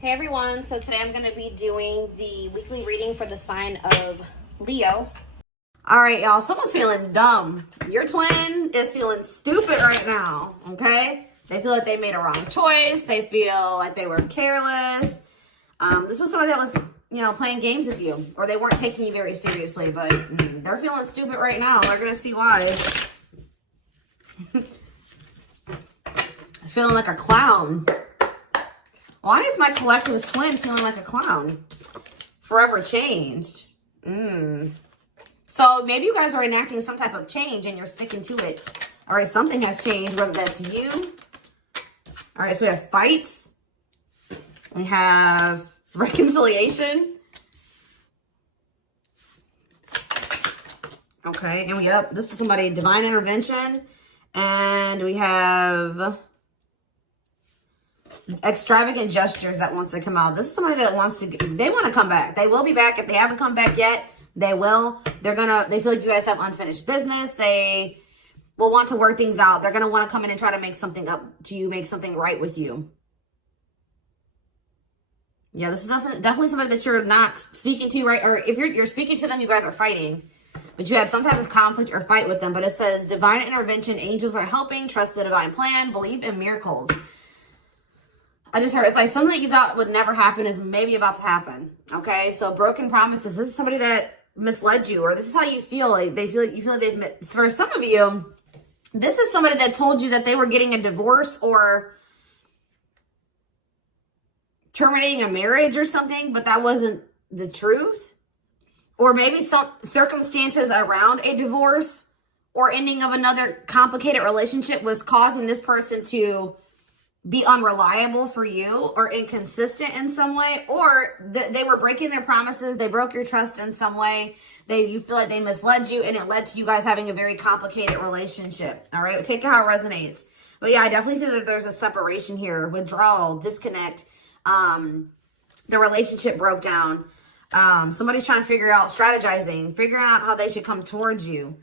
Hey everyone, so today I'm going to be doing the weekly reading for the sign of Leo. All right, y'all, someone's feeling dumb. Your twin is feeling stupid right now, okay? They feel like they made a wrong choice. They feel like they were careless. This was somebody that was, playing games with you, or they weren't taking you very seriously, but they're feeling stupid right now. We're going to see why. Feeling like a clown. Why is my collectivist twin feeling like a clown? Forever changed. So maybe you guys are enacting some type of change and you're sticking to it. All right, something has changed, whether that's you. All right, so we have fights. We have reconciliation. Okay, and this is somebody, divine intervention. And we have extravagant gestures that wants to come out. This is somebody that wants to, they want to come back. They will be back. If they haven't come back yet, they will. They feel like you guys have unfinished business. They will want to work things out. They're going to want to come in and try to make something up to you, make something right with you. Yeah, this is definitely somebody that you're not speaking to, right? Or if you're speaking to them, you guys are fighting. But you had some type of conflict or fight with them. But it says, divine intervention, angels are helping, trust the divine plan, believe in miracles. I just heard it's like something that you thought would never happen is maybe about to happen. Okay, so broken promises. This is somebody that misled you, or this is how you feel. Like you feel like they've. For some of you, this is somebody that told you that they were getting a divorce or terminating a marriage or something, but that wasn't the truth. Or maybe some circumstances around a divorce or ending of another complicated relationship was causing this person to be unreliable for you or inconsistent in some way, or they were breaking their promises. They broke your trust in some way. You feel like they misled you and it led to you guys having a very complicated relationship. All right. Take it how it resonates. But yeah, I definitely see that there's a separation here, withdrawal, disconnect. The relationship broke down. Somebody's trying to figure out, strategizing, figuring out how they should come towards you.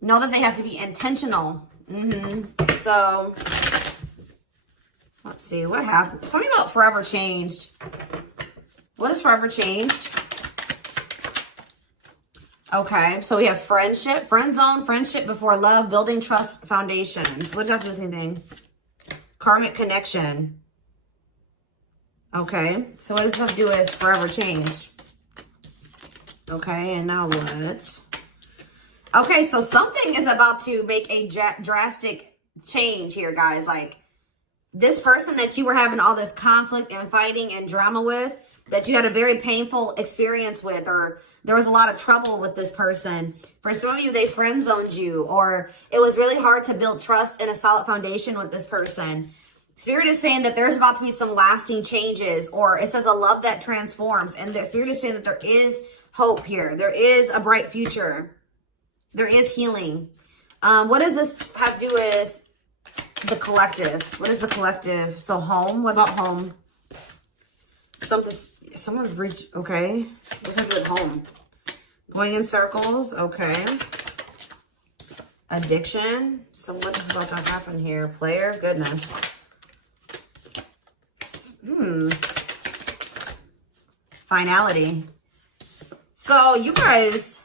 Know that they have to be intentional. So let's see what happened. Tell me about forever changed. What is forever changed? Okay, so we have friendship, friend zone, friendship before love, building trust foundation. What does that have to do with anything? Karmic connection. Okay, so what does this have to do with forever changed? Okay, and now what? Okay, so something is about to make a drastic change here, guys. Like, this person that you were having all this conflict and fighting and drama with, that you had a very painful experience with, or there was a lot of trouble with this person. For some of you, they friend zoned you, or it was really hard to build trust and a solid foundation with this person. Spirit is saying that there's about to be some lasting changes, or it says a love that transforms. And the Spirit is saying that there is hope here. There is a bright future. There is healing. What does this have to do with the collective? What is the collective? So home. What about home? Someone's reached. Okay. What's that do with home? Going in circles. Okay. Addiction. So what is about to happen here? Player. Goodness. Finality. So you guys.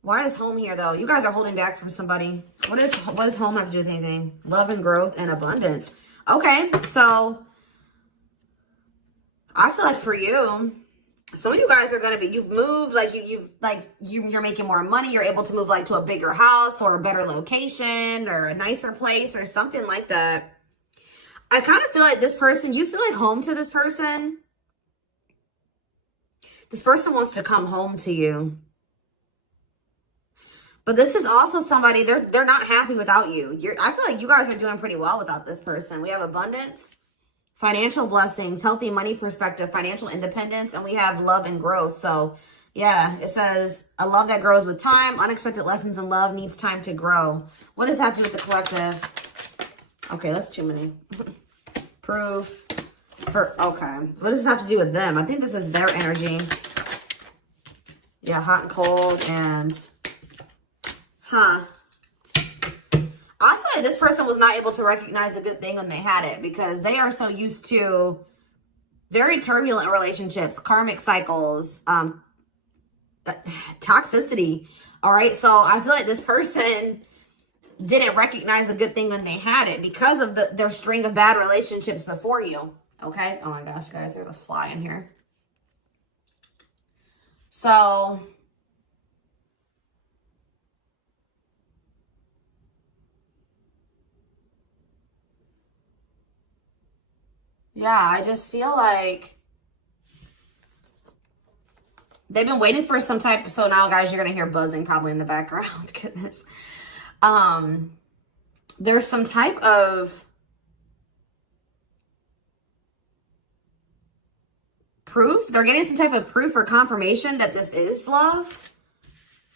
Why is home here, though? You guys are holding back from somebody. What does home have to do with anything? Love and growth and abundance. Okay, so I feel like for you, some of you guys are going to be, you've moved, like you're making more money. You're able to move like to a bigger house or a better location or a nicer place or something like that. I kind of feel like this person, do you feel like home to this person? This person wants to come home to you. But this is also somebody, they're not happy without you. I feel like you guys are doing pretty well without this person. We have abundance, financial blessings, healthy money perspective, financial independence, and we have love and growth. So yeah, it says a love that grows with time. Unexpected lessons in love needs time to grow. What does that have to do with the collective? Okay, that's too many. Proof. Okay. What does this have to do with them? I think this is their energy. Yeah, hot and cold and... I feel like this person was not able to recognize a good thing when they had it because they are so used to Very turbulent relationships, karmic cycles, toxicity. All right. So I feel like this person didn't recognize a good thing when they had it because of their string of bad relationships before you. Okay. Oh my gosh, guys, there's a fly in here. So yeah, I just feel like they've been waiting for some type. So now, guys, you're going to hear buzzing probably in the background. Goodness. There's some type of proof. They're getting some type of proof or confirmation that this is love.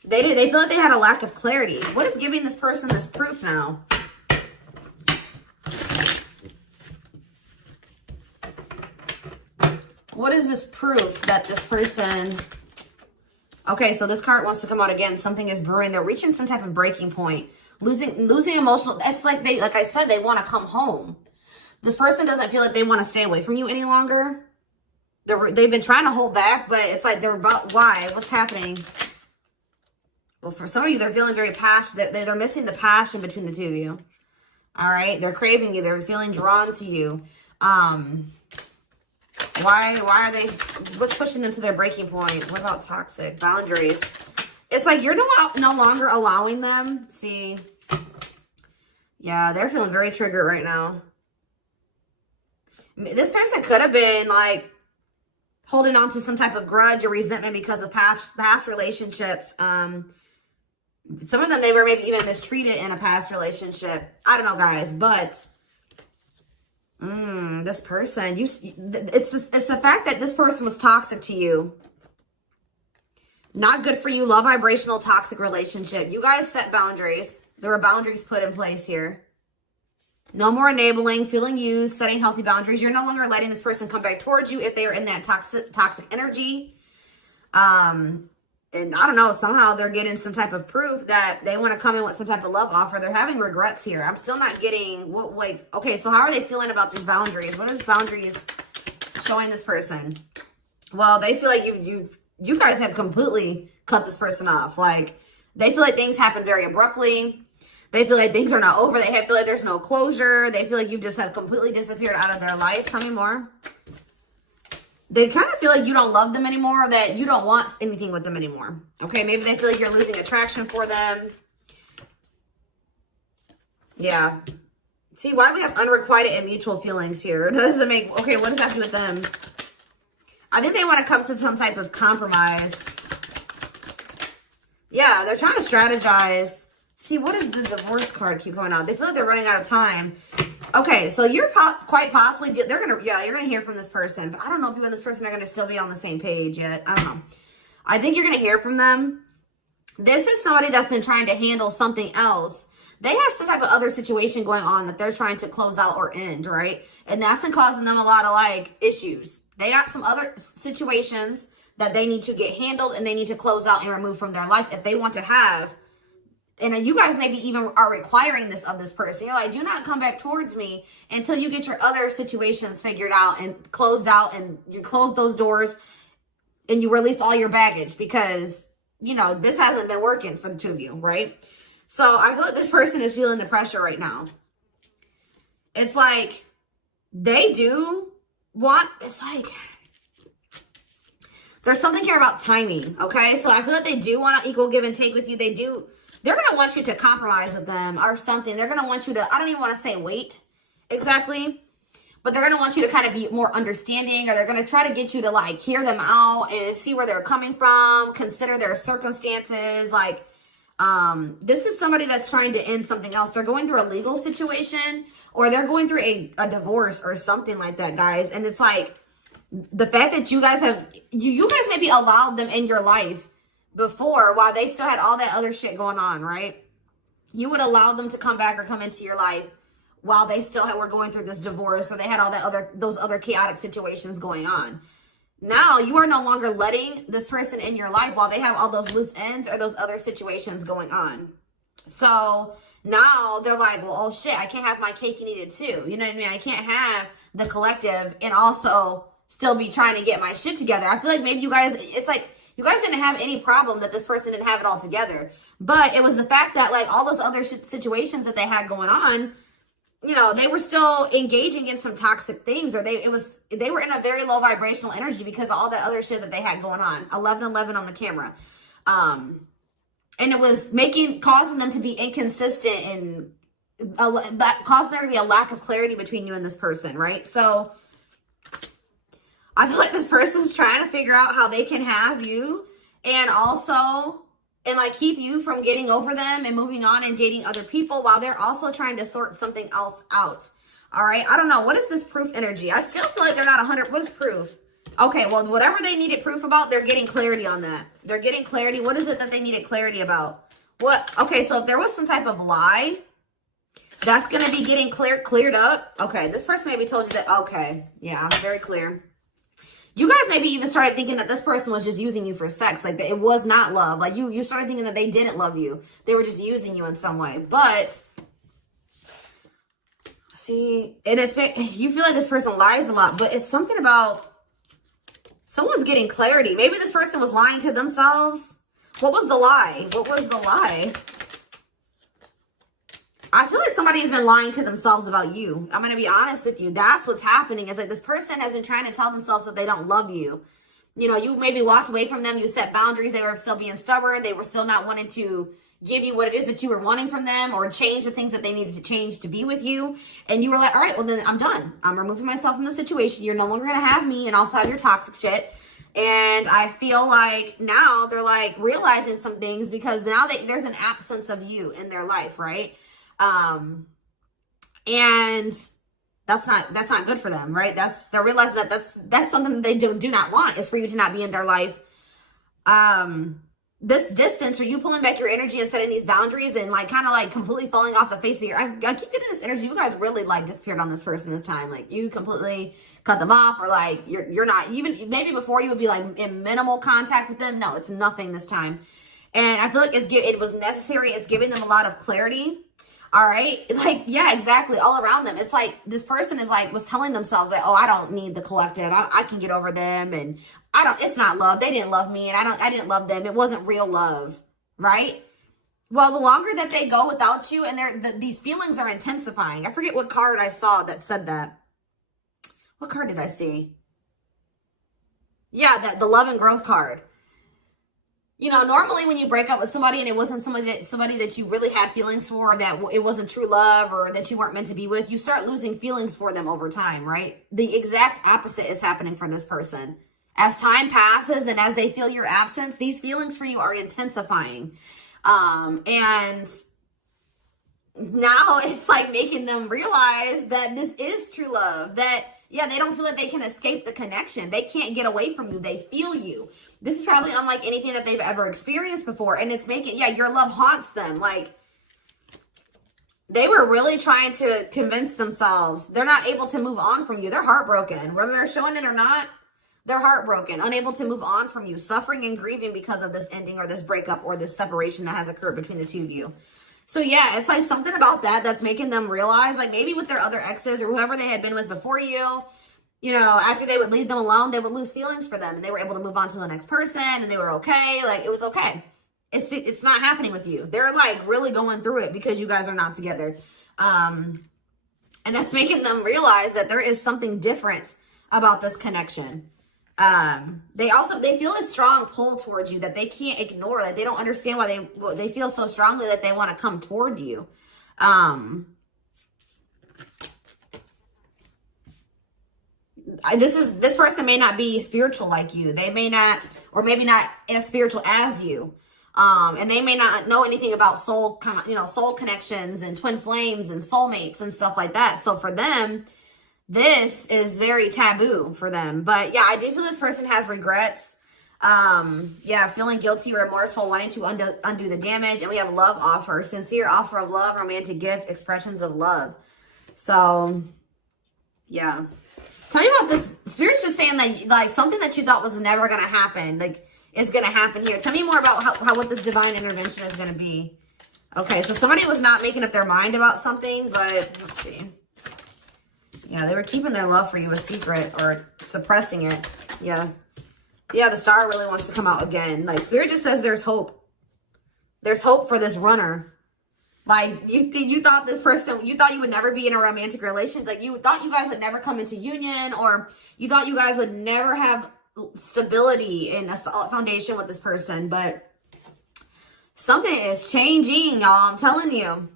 They feel like they had a lack of clarity. What is giving this person this proof now? What is this proof that this person... Okay, so this card wants to come out again. Something is brewing. They're reaching some type of breaking point. Losing emotional... It's like like I said, they want to come home. This person doesn't feel like they want to stay away from you any longer. They've been trying to hold back, but it's like they're about... Why? What's happening? Well, for some of you, they're feeling very passionate. They're missing the passion between the two of you. All right? They're craving you. They're feeling drawn to you. Why are they, what's pushing them to their breaking point? What about toxic boundaries? It's like you're no longer allowing them. See, yeah, they're feeling very triggered right now. This person could have been like holding on to some type of grudge or resentment because of past relationships. Some of them, they were maybe even mistreated in a past relationship. I don't know, guys, but this person, it's the fact that this person was toxic to you. Not good for you. Low vibrational toxic relationship. You guys set boundaries. There were boundaries put in place here. No more enabling, feeling used, setting healthy boundaries. You're no longer letting this person come back towards you if they are in that toxic energy. And I don't know, somehow they're getting some type of proof that they want to come in with some type of love offer. They're having regrets here. I'm still not getting what, like, okay, so how are they feeling about these boundaries? What is boundaries showing this person? Well, they feel like you guys have completely cut this person off. Like, they feel like things happen very abruptly. They feel like things are not over. They feel like there's no closure. They feel like you just have completely disappeared out of their life. Tell me more. They kind of feel like you don't love them anymore, or that you don't want anything with them anymore. Okay, maybe they feel like you're losing attraction for them. Yeah. See, why do we have unrequited and mutual feelings here? Doesn't make... Okay, what does that have to do with them? I think they want to come to some type of compromise. Yeah, they're trying to strategize. See, what does the divorce card keep going on? They feel like they're running out of time. Okay, so you're quite possibly, you're going to hear from this person. But I don't know if you and this person are going to still be on the same page yet. I don't know. I think you're going to hear from them. This is somebody that's been trying to handle something else. They have some type of other situation going on that they're trying to close out or end, right? And that's been causing them a lot of, like, issues. They got some other situations that they need to get handled and they need to close out and remove from their life if they want to have. And you guys maybe even are requiring this of this person. You're like, do not come back towards me until you get your other situations figured out and closed out, and you close those doors and you release all your baggage because, you know, this hasn't been working for the two of you, right? So I feel like this person is feeling the pressure right now. It's like they do want, it's like, there's something here about timing, okay? So I feel like they do want to equal give and take with you. They're going to want you to compromise with them or something. They're going to want you to, I don't even want to say wait exactly, but they're going to want you to kind of be more understanding, or they're going to try to get you to, like, hear them out and see where they're coming from, consider their circumstances. Like, this is somebody that's trying to end something else. They're going through a legal situation, or they're going through a divorce or something like that, guys. And it's like the fact that you guys have, you guys maybe allowed them in your life before while they still had all that other shit going on, right? You would allow them to come back or come into your life while they still were going through this divorce, or they had all that those other chaotic situations going on. Now you are no longer letting this person in your life while they have all those loose ends or those other situations going on. So now they're like, well, oh shit, I can't have my cake and eat it too. You know what I mean? I can't have the collective and also still be trying to get my shit together. I feel like maybe you guys, it's like, you guys didn't have any problem that this person didn't have it all together. But it was the fact that, like, all those other situations that they had going on, you know, they were still engaging in some toxic things, or they were in a very low vibrational energy because of all that other shit that they had going on. 1111 on the camera. And it was causing them to be inconsistent, and that caused there to be a lack of clarity between you and this person, right? So I feel like this person's trying to figure out how they can have you and also, and like keep you from getting over them and moving on and dating other people, while they're also trying to sort something else out. All right. I don't know. What is this proof energy? I still feel like they're not 100. What is proof? Okay. Well, whatever they needed proof about, they're getting clarity on that. They're getting clarity. What is it that they needed clarity about? What? Okay. So if there was some type of lie, that's going to be getting cleared up. Okay. This person maybe told you that. Okay. Yeah, I'm very clear. You guys maybe even started thinking that this person was just using you for sex. Like, that it was not love. Like, you started thinking that they didn't love you. They were just using you in some way. But, see, and you feel like this person lies a lot. But it's something about someone's getting clarity. Maybe this person was lying to themselves. What was the lie? What was the lie? I feel like somebody has been lying to themselves about you. I'm going to be honest with you. That's what's happening. It's like this person has been trying to tell themselves that they don't love you. You know, you maybe walked away from them. You set boundaries. They were still being stubborn. They were still not wanting to give you what it is that you were wanting from them, or change the things that they needed to change to be with you. And you were like, all right, well, then I'm done. I'm removing myself from the situation. You're no longer going to have me and also have your toxic shit. And I feel like now they're like realizing some things, because now there's an absence of you in their life, right? And that's not good for them, right? They're realizing that that's something that they do not want, is for you to not be in their life. This distance, or you pulling back your energy and setting these boundaries, and like kind of like completely falling off the face of your, I keep getting this energy. You guys really like disappeared on this person this time. Like, you completely cut them off, or like you're not even, maybe before you would be like in minimal contact with them. No, it's nothing this time. And I feel like it was necessary. It's giving them a lot of clarity. All right. Like, yeah, exactly. All around them. It's like this person was telling themselves like, oh, I don't need the collective. I can get over them. And it's not love. They didn't love me, and I didn't love them. It wasn't real love. Right. Well, the longer that they go without you, and these feelings are intensifying. I forget what card I saw that said that. What card did I see? Yeah, the love and growth card. You know, normally when you break up with somebody and it wasn't somebody that you really had feelings for, that it wasn't true love, or that you weren't meant to be with, you start losing feelings for them over time, right? The exact opposite is happening for this person. As time passes and as they feel your absence, these feelings for you are intensifying. And now it's like making them realize that this is true love, that, yeah, they don't feel like they can escape the connection. They can't get away from you. They feel you. This is probably unlike anything that they've ever experienced before. And it's making, yeah, your love haunts them. Like, they were really trying to convince themselves they're not able to move on from you. They're heartbroken. Whether they're showing it or not, they're heartbroken, unable to move on from you, suffering and grieving because of this ending, or this breakup, or this separation that has occurred between the two of you. So yeah, it's like something about that's making them realize, like, maybe with their other exes or whoever they had been with before you, you know, after they would leave them alone, they would lose feelings for them, and they were able to move on to the next person, and they were okay. Like, it was okay. It's not happening with you. They're like really going through it because you guys are not together. And that's making them realize that there is something different about this connection. They feel a strong pull towards you that they can't ignore. Like, they don't understand why they feel so strongly that they want to come toward you. This person may not be spiritual like you. They may not, or maybe not as spiritual as you. And they may not know anything about soul connections and twin flames and soulmates and stuff like that. So for them, this is very taboo for them. But yeah, I do feel this person has regrets. Yeah, feeling guilty or remorseful, wanting to undo the damage. And we have love offer, sincere offer of love, romantic gift, expressions of love. So yeah. Tell me about this. Spirit's just saying that, like, something that you thought was never going to happen, like, is going to happen here. Tell me more about what this divine intervention is going to be. Okay, so somebody was not making up their mind about something, but let's see. Yeah, they were keeping their love for you a secret or suppressing it. Yeah. Yeah, the star really wants to come out again. Like, Spirit just says there's hope. There's hope for this runner. Like, you thought this person, you thought you would never be in a romantic relationship. Like, you thought you guys would never come into union, or you thought you guys would never have stability and a solid foundation with this person. But something is changing, y'all. I'm telling you.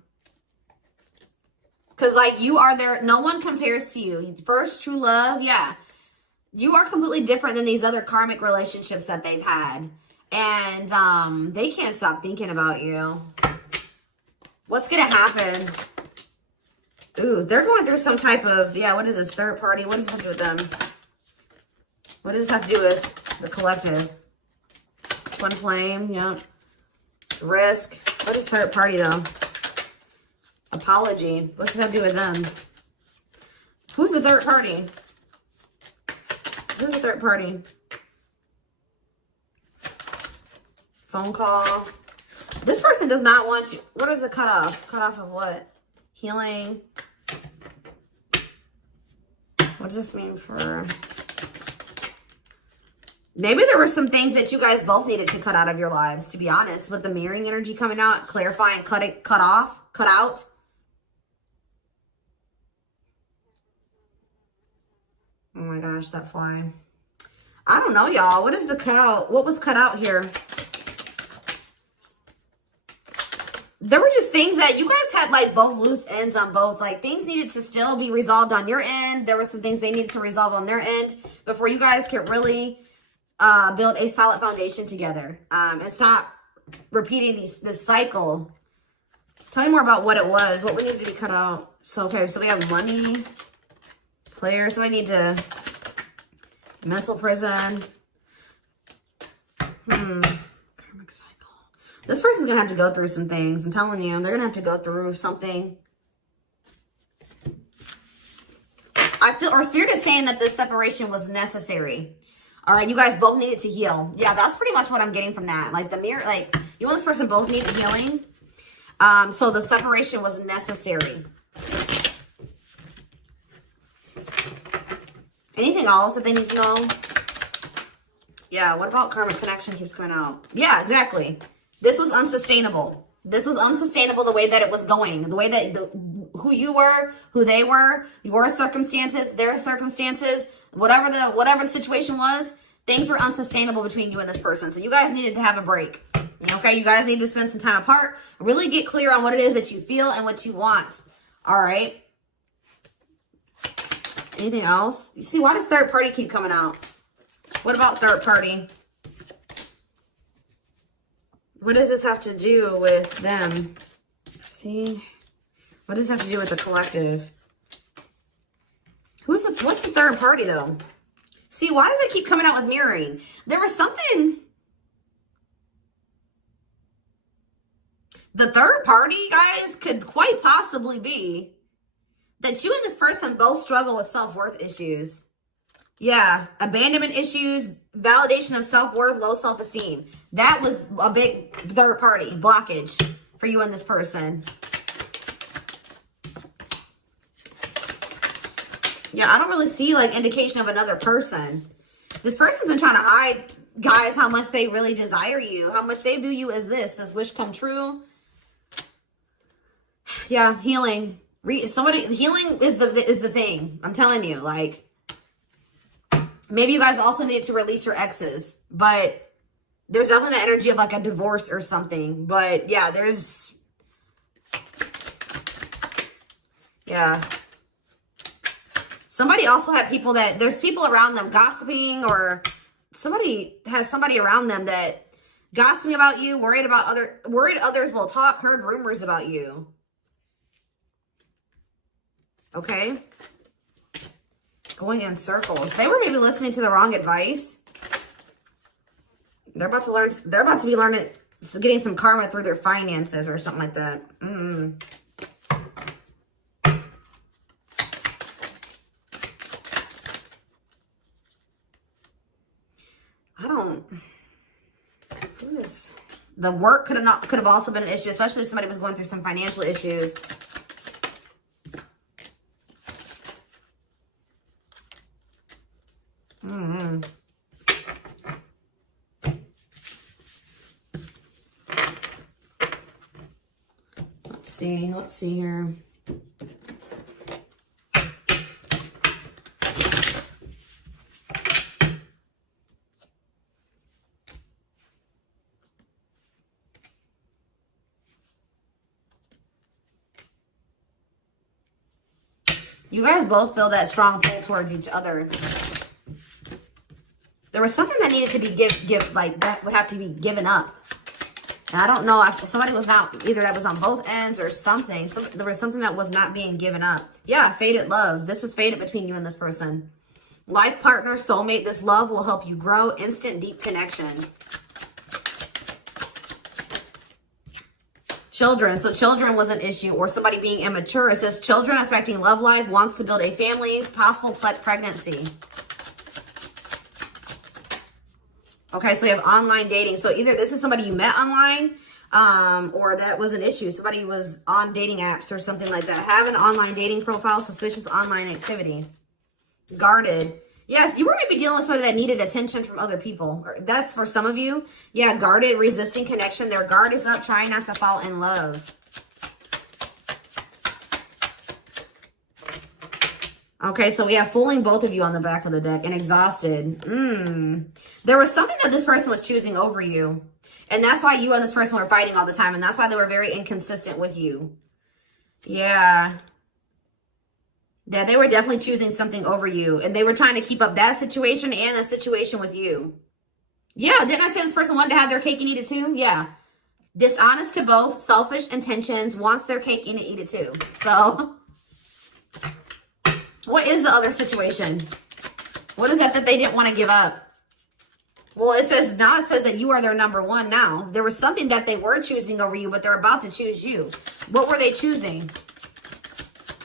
Because, like, you are there. No one compares to you. First true love, yeah. You are completely different than these other karmic relationships that they've had. And they can't stop thinking about you. What's going to happen? Ooh, they're going through some type of, yeah, what is this? Third party? What does this have to do with them? What does this have to do with the collective? Twin flame, yep. Risk. What is third party, though? Apology. What's this have to do with them? Who's the third party? Who's the third party? Phone call. This person does not want you. What is a cutoff? Cutoff of what? Healing. What does this mean for... Maybe there were some things that you guys both needed to cut out of your lives, to be honest. With the mirroring energy coming out, clarifying, cut out. Oh my gosh, that fly. I don't know, y'all. What is the cutout? What was cut out here? There were just things that you guys had, like, both loose ends on both. Like, things needed to still be resolved on your end. There were some things they needed to resolve on their end before you guys could really build a solid foundation together. And stop repeating this cycle. Tell me more about what it was. What we needed to be cut out. So, okay, so we have money. Player. So I need to... Mental prison. Karmic cycle. This person's going to have to go through some things. I'm telling you. They're going to have to go through something. I feel, or Spirit is saying that this separation was necessary. All right. You guys both needed to heal. Yeah, that's pretty much what I'm getting from that. Like, the mirror, like, you and this person both needed healing. So the separation was necessary. Anything else that they need to know? Yeah, what about karmic connection keeps coming out? Yeah, exactly. This was unsustainable. This was unsustainable the way that it was going. The way that, who you were, who they were, your circumstances, their circumstances, whatever the situation was, things were unsustainable between you and this person. So you guys needed to have a break. Okay, you guys need to spend some time apart. Really get clear on what it is that you feel and what you want. All right. Anything else? You see, why does third party keep coming out? What about third party? What does this have to do with them? See? What does this have to do with the collective? What's the third party, though? See, why does it keep coming out with mirroring? There was something... The third party, guys, could quite possibly be that you and this person both struggle with self-worth issues. Yeah, abandonment issues, validation of self-worth, low self-esteem. That was a big third party blockage for you and this person. Yeah, I don't really see, like, indication of another person. This person's been trying to hide, guys, how much they really desire you, how much they view you as this wish come true. Yeah, healing. Healing is the thing. I'm telling you, like, maybe you guys also need to release your exes, but there's definitely the energy of, like, a divorce or something. But yeah, yeah. Somebody also had people there's people around them gossiping, or somebody has somebody around them that gossiping about you, worried others will talk, heard rumors about you. Okay. Going in circles. They were maybe listening to the wrong advice. They're about to be learning, getting some karma through their finances or something like that. The work could have also been an issue, especially if somebody was going through some financial issues. Mm-hmm. Let's see here. You guys both feel that strong pull towards each other. There was something that needed to be like that would have to be given up. And I don't know if somebody was not, either that was on both ends or something. There was something that was not being given up. Yeah, fated love. This was fated between you and this person. Life partner, soulmate. This love will help you grow. Instant, deep connection. Children. So children was an issue, or somebody being immature. It says children affecting love life, wants to build a family, possible pregnancy. Okay, so we have online dating. So either this is somebody you met online, or that was an issue. Somebody was on dating apps or something like that. Have an online dating profile, suspicious online activity. Guarded. Yes, you were maybe dealing with somebody that needed attention from other people. That's for some of you. Yeah, guarded, resisting connection. Their guard is up, trying not to fall in love. Okay, so we have fooling both of you on the back of the deck and exhausted. There was something that this person was choosing over you. And that's why you and this person were fighting all the time. And that's why they were very inconsistent with you. Yeah. Yeah, they were definitely choosing something over you. And they were trying to keep up that situation and a situation with you. Yeah, didn't I say this person wanted to have their cake and eat it too? Yeah. Dishonest to both, selfish intentions, wants their cake and eat it too. So, what is the other situation? What is that they didn't want to give up? Well, it says that you are their number one now. There was something that they were choosing over you, but they're about to choose you. What were they choosing?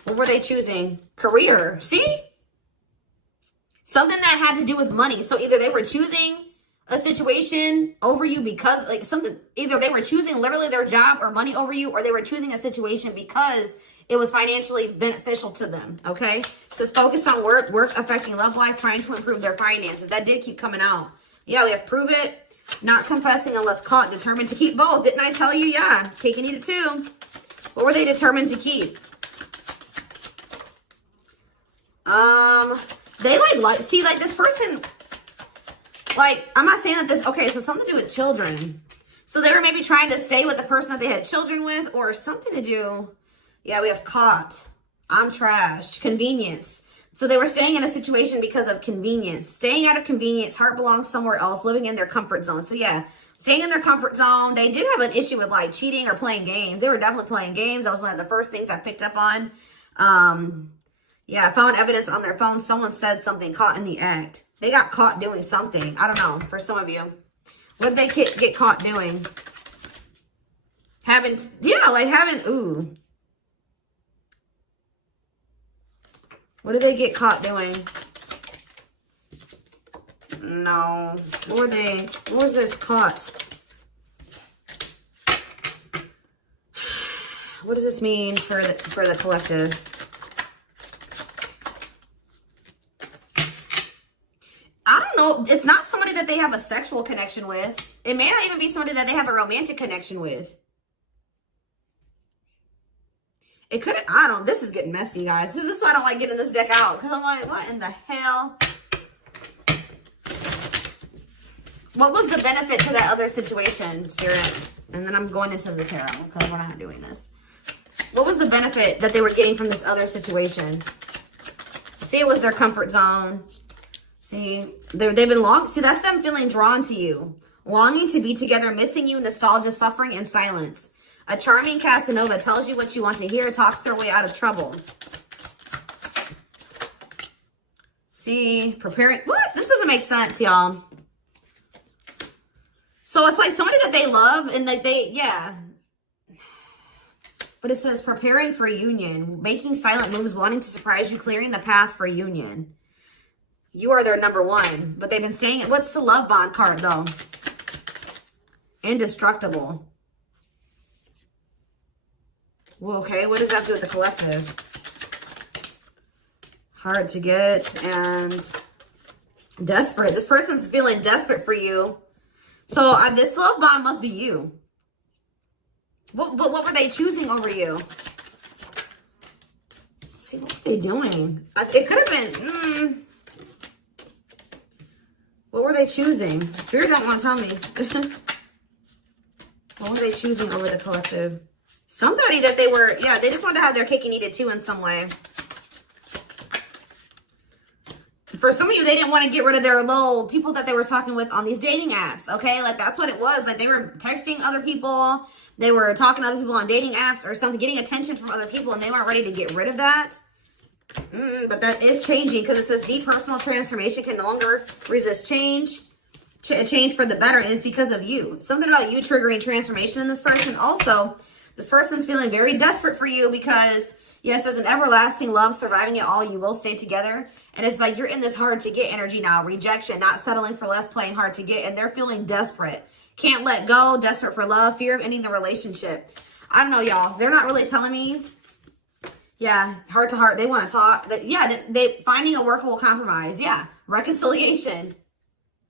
What were they choosing? Career. See? Something that had to do with money. So either they were choosing a situation over you because like something, either they were choosing literally their job or money over you, or they were choosing a situation because it was financially beneficial to them. Okay. So it's focused on work affecting love life, trying to improve their finances. That did keep coming out. Yeah, we have prove it, not confessing unless caught, determined to keep both. Didn't I tell you? Yeah, cake and eat it too. What were they determined to keep? They see, like this person, like, I'm not saying that this, okay, so something to do with children. So they were maybe trying to stay with the person that they had children with, or something to do. Yeah, we have caught. I'm trash. Convenience. So they were staying in a situation because of convenience. Staying out of convenience. Heart belongs somewhere else. Living in their comfort zone. So yeah, staying in their comfort zone. They did have an issue with like cheating or playing games. They were definitely playing games. That was one of the first things I picked up on. Yeah, I found evidence on their phone. Someone said something, caught in the act. They got caught doing something. I don't know, for some of you. What did they get caught doing? Ooh. What did they get caught doing? No. What was this caught? What does this mean for the collective? I don't know. It's not somebody that they have a sexual connection with. It may not even be somebody that they have a romantic connection with. It could, I don't know. This is getting messy, guys. This is why I don't like getting this deck out. Because I'm like, what in the hell? What was the benefit to that other situation, Spirit? And then I'm going into the tarot because we're not doing this. What was the benefit that they were getting from this other situation? See, it was their comfort zone. See, they've been see, that's them feeling drawn to you. Longing to be together, missing you, nostalgia, suffering, and silence. A charming Casanova tells you what you want to hear, talks their way out of trouble. See, preparing. What? This doesn't make sense, y'all. So it's like somebody that they love and that yeah. But it says preparing for a union, making silent moves, wanting to surprise you, clearing the path for union. You are their number one, but they've been staying. What's the love bond card, though? Indestructible. Well, okay, what does that have to do with the collective? Hard to get, and Desperate. This person's feeling desperate for you. So this love bond must be you. What were they choosing over you? Let's see, what were they doing? It could have been... What were they choosing? Spirit don't want to tell me. What were they choosing over the collective? Somebody that they were... Yeah, they just wanted to have their cake and eat it too in some way. For some of you, they didn't want to get rid of their little people that they were talking with on these dating apps, okay? Like, that's what it was. Like, they were texting other people. They were talking to other people on dating apps or something, getting attention from other people, and they weren't ready to get rid of that. But that is changing because it says deep personal transformation can no longer resist change. Change for the better, and it's because of you. Something about you triggering transformation in this person. Also, this person's feeling very desperate for you because, yes, as an everlasting love, surviving it all, you will stay together. And it's like you're in this hard to get energy now. Rejection, not settling for less, playing hard to get. And they're feeling desperate. Can't let go, desperate for love, fear of ending the relationship. I don't know, y'all. They're not really telling me. Yeah, heart to heart. They want to talk. Yeah, they finding a workable compromise. Yeah, reconciliation.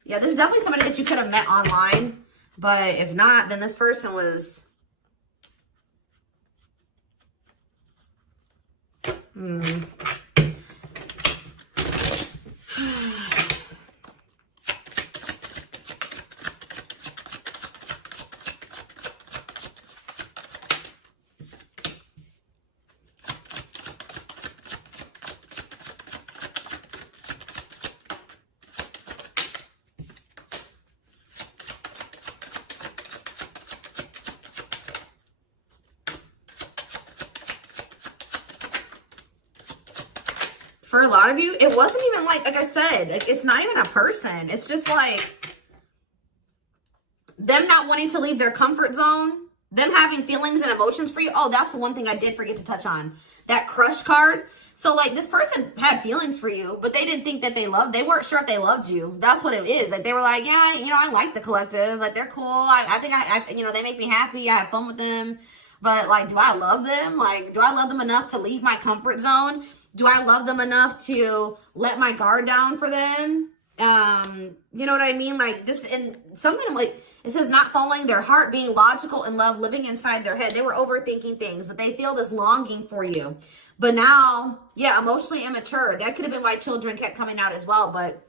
Yeah, this is definitely somebody that you could have met online. But if not, then this person was... For a lot of you, it wasn't even like I said, like, it's not even a person. It's just like them not wanting to leave their comfort zone, them having feelings and emotions for you. Oh, that's the one thing I did forget to touch on. That crush card. So, like, this person had feelings for you, but they didn't think that they weren't sure if they loved you. That's what it is. Like, they were like, yeah, you know, I like the collective. Like, they're cool. I think you know, they make me happy. I have fun with them. But, like, do I love them? Like, do I love them enough to leave my comfort zone? Do I love them enough to let my guard down for them? You know what I mean? Like, this, and something like, it says not following their heart, being logical in love, living inside their head. They were overthinking things, but they feel this longing for you. But now, yeah, emotionally immature. That could have been why children kept coming out as well. But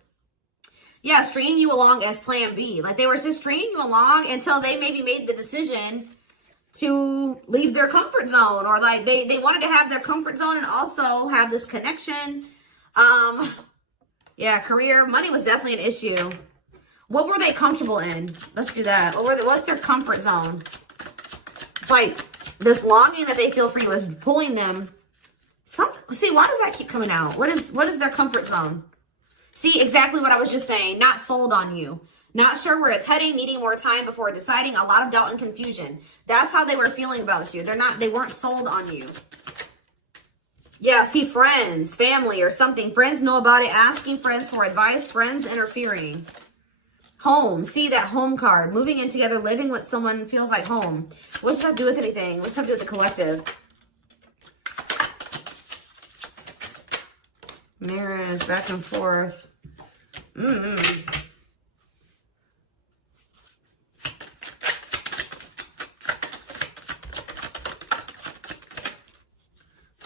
yeah, stringing you along as plan B. Like, they were just stringing you along until they maybe made the decision to leave their comfort zone, or like they wanted to have their comfort zone and also have this connection. Yeah, career, money was definitely an issue. What were they comfortable in? Let's do that. What's their comfort zone? It's like this longing that they feel for you is pulling them. See, why does that keep coming out? What is their comfort zone? See, exactly what I was just saying. Not sold on you. Not sure where it's heading, needing more time before deciding, a lot of doubt and confusion. That's how they were feeling about you. They weren't sold on you. Yeah, see, friends, family or something. Friends know about it, asking friends for advice, friends interfering. Home, see that home card. Moving in together, living with someone feels like home. What's that do with anything? What's that do with the collective? Marriage, back and forth.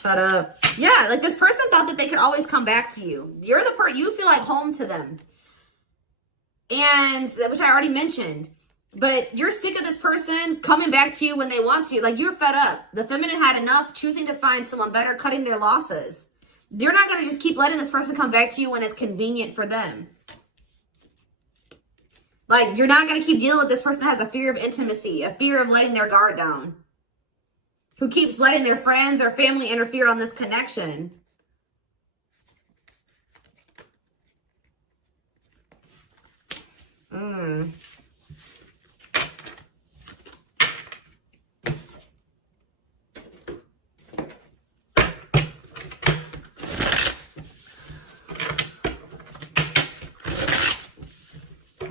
Shut up. Yeah, like this person thought that they could always come back to you. You're the person, you feel like home to them. And, which I already mentioned. But you're sick of this person coming back to you when they want to. Like, you're fed up. The feminine had enough, choosing to find someone better, cutting their losses. You're not going to just keep letting this person come back to you when it's convenient for them. Like, you're not going to keep dealing with this person that has a fear of intimacy, a fear of letting their guard down, who keeps letting their friends or family interfere on this connection. All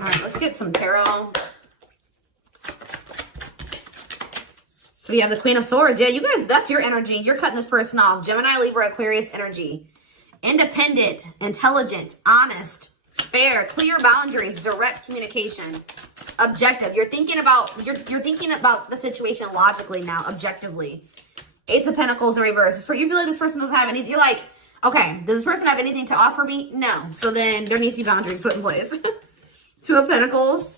right, let's get some tarot. So we have the Queen of Swords. Yeah, you guys, that's your energy. You're cutting this person off. Gemini, Libra, Aquarius energy. Independent, intelligent, honest, fair, clear boundaries, direct communication, objective. You're thinking about the situation logically now, objectively. Ace of Pentacles in reverse. You feel like this person doesn't have anything. You're like, okay, does this person have anything to offer me? No. So then there needs to be boundaries put in place. Two of Pentacles.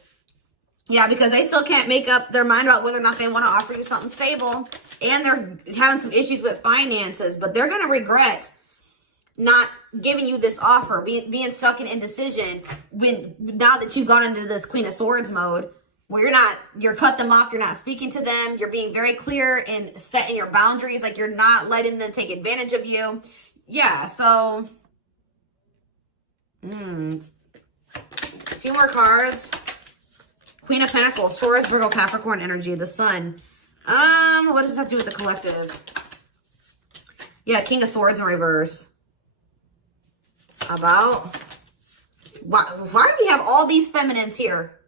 Yeah, because they still can't make up their mind about whether or not they want to offer you something stable. And they're having some issues with finances, but they're going to regret not giving you this offer, being stuck in indecision now that you've gone into this Queen of Swords mode where you're cut them off, you're not speaking to them, you're being very clear and setting your boundaries, like you're not letting them take advantage of you. Yeah, so a few more cards. Queen of Pentacles, Taurus, Virgo, Capricorn energy, the Sun. What does this have to do with the collective? Yeah, King of Swords in reverse. About why do we have all these feminines here?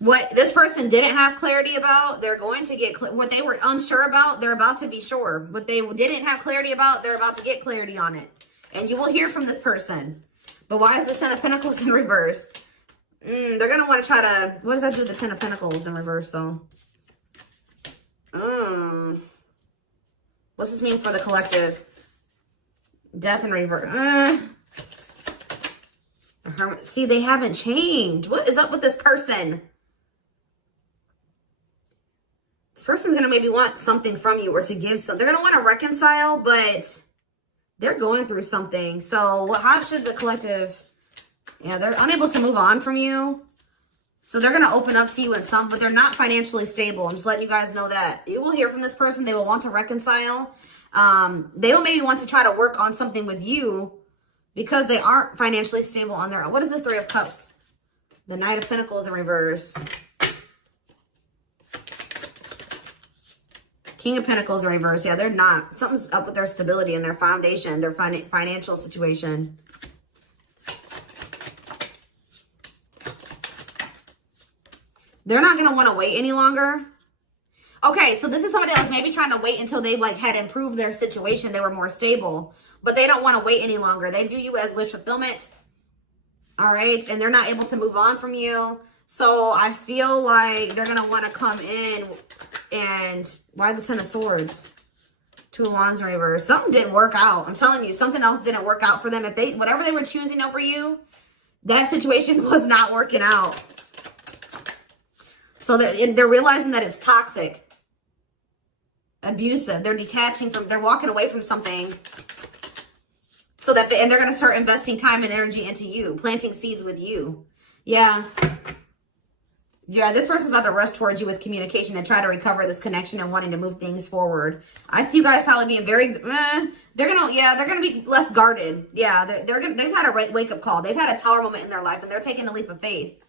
What this person didn't have clarity about, they're going to get what they were unsure about, they're about to be sure. What they didn't have clarity about, they're about to get clarity on it. And you will hear from this person. But why is the Ten of Pentacles in reverse? They're going to want to try to, what does that do with the Ten of Pentacles in reverse though? What's this mean for the collective? Death in reverse. See, they haven't changed. What is up with this person? This person's going to maybe want something from you or to give something. They're going to want to reconcile, but they're going through something. So how should the collective... Yeah, they're unable to move on from you. So they're going to open up to you in some, but they're not financially stable. I'm just letting you guys know that. You will hear from this person. They will want to reconcile. They will maybe want to try to work on something with you because they aren't financially stable on their own. What is the Three of Cups? The Knight of Pentacles in reverse. King of Pentacles in reverse. Yeah, they're not. Something's up with their stability and their foundation, their financial situation. They're not going to want to wait any longer. Okay, so this is somebody else maybe trying to wait until they had improved their situation. They were more stable. But they don't want to wait any longer. They view you as wish fulfillment. All right? And they're not able to move on from you. So I feel like they're going to want to come in and... Why the Ten of Swords? Two of Wands in reverse. Something didn't work out. I'm telling you, something else didn't work out for them. Whatever they were choosing over you, that situation was not working out. So they're realizing that it's toxic, abusive. They're detaching from, they're walking away from something. So that, and they're going to start investing time and energy into you, planting seeds with you. Yeah. Yeah, this person's about to rush towards you with communication and try to recover this connection and wanting to move things forward. I see you guys probably being very, they're going to be less guarded. Yeah, they've had a wake-up call. They've had a tower moment in their life and they're taking a leap of faith.